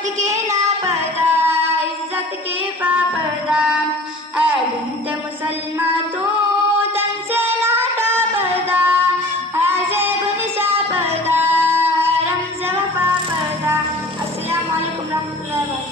मर्द के ना पर्दा, इज्जत के पापर्दा। ऐ बिन्ते मुसलमान तू तन से लाटा पर्दा, है ज़ेब निशा पर्दा, रमज़ वफ़ा पर्दा। अस्सलामु अलैकुम रहमतुल्लाहि व बरकातहू।